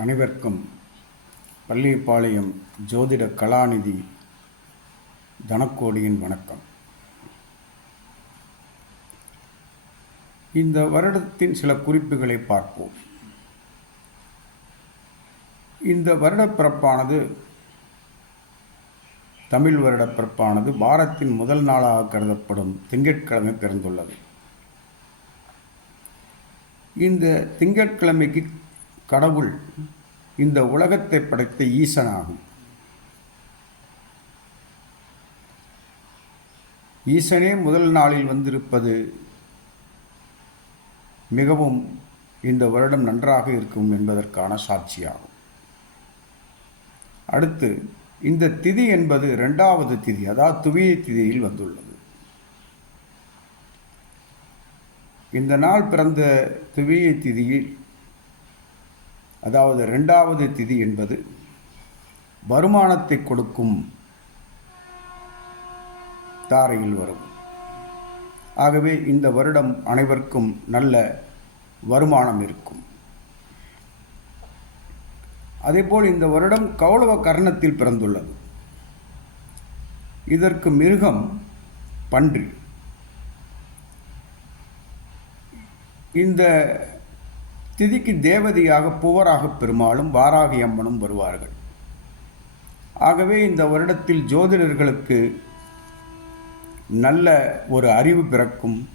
அனைவருக்கும் பள்ளிப்பாளையம் ஜோதிட கலாநிதி தனக்கோடியின் வணக்கம். இந்த வருடத்தின் சில குறிப்புகளை பார்ப்போம். இந்த வருடப்பிறப்பானது தமிழ் வருடப்பிறப்பானது வாரத்தின் முதல் நாளாக கருதப்படும் திங்கட்கிழமை பிறந்துள்ளது. இந்த திங்கட்கிழமைக்கு கடவுள் இந்த உலகத்தை படைத்த ஈசனாகும். ஈசனே முதல் நாளில் வந்திருப்பது மிகவும் இந்த வருடம் நன்றாக இருக்கும் என்பதற்கான சாட்சியாகும். அடுத்து இந்த திதி என்பது இரண்டாவது திதி அதாவது துவிய திதியில் வந்துள்ளது. இந்த நாள் பிறந்த துவிய திதியில் அதாவது ரெண்டாவது திதி என்பது வருமானத்தை கொடுக்கும் தாரையில் வரும். ஆகவே இந்த வருடம் அனைவருக்கும் நல்ல வருமானம் இருக்கும். அதேபோல் இந்த வருடம் கௌளவ கர்ணத்தில் பிறந்துள்ளது. இதற்கு மிருகம் பன்றி. இந்த திதிக்கு தேவதையாக புவராக பெருமாளும் வாராகி அம்மனும் வருவார்கள். ஆகவே இந்த வருடத்தில் ஜோதிடர்களுக்கு நல்ல ஒரு அறிவு பிறக்கும்.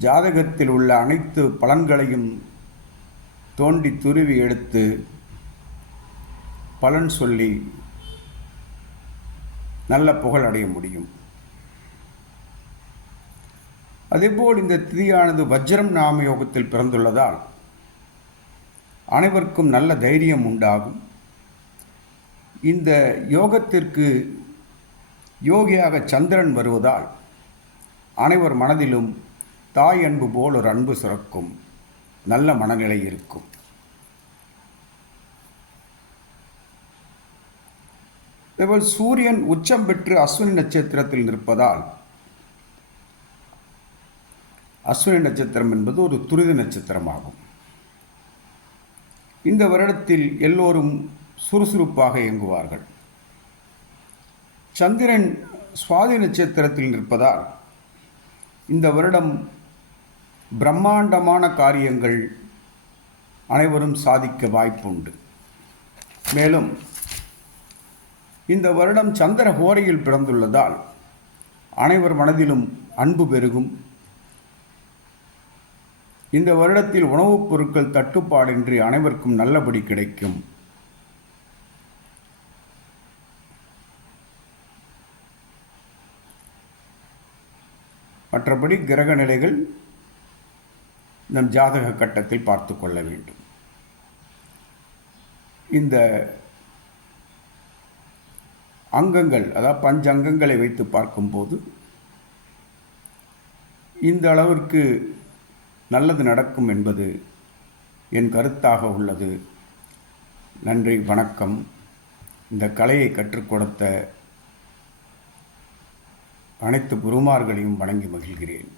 ஜாதகத்தில் உள்ள அனைத்து பலன்களையும் தோண்டி துருவி எடுத்து பலன் சொல்லி நல்ல புகழ் அடைய முடியும். அதேபோல் இந்த திதியானது வஜ்ரம் நாம யோகத்தில் பிறந்துள்ளதால் அனைவருக்கும் நல்ல தைரியம் உண்டாகும். இந்த யோகத்திற்கு யோகியாக சந்திரன் வருவதால் அனைவர் மனதிலும் தாய் அன்பு போல் ஒரு அன்பு சுரக்கும். நல்ல மனநிலை இருக்கும். இதேபோல் சூரியன் உச்சம் பெற்று அஸ்வினி நட்சத்திரத்தில் நிற்பதால் அஸ்வினி நட்சத்திரம் என்பது ஒரு துரித நட்சத்திரமாகும். இந்த வருடத்தில் எல்லோரும் சுறுசுறுப்பாக இயங்குவார்கள். சந்திரன் சுவாதி நட்சத்திரத்தில் நிற்பதால் இந்த வருடம் பிரம்மாண்டமான காரியங்கள் அனைவரும் சாதிக்க வாய்ப்புண்டு. மேலும் இந்த வருடம் சந்திர ஹோரையில் பிறந்துள்ளதால் அனைவர் மனதிலும் அன்பு பெருகும். இந்த வருடத்தில் உணவுப் பொருட்கள் தட்டுப்பாடின்றி அனைவருக்கும் நல்லபடி கிடைக்கும். மற்றபடி கிரக நிலைகள் நம் ஜாதக கட்டத்தில் பார்த்து கொள்ள வேண்டும். இந்த அங்கங்கள் அதாவது பஞ்ச அங்கங்களை வைத்து பார்க்கும்போது இந்த அளவிற்கு நல்லது நடக்கும் என்பது என் கருத்தாக உள்ளது. நன்றி வணக்கம். இந்த கலையை கற்றுக் கொடுத்த அனைத்து குருமார்களையும் வணங்கி மகிழ்கிறேன்.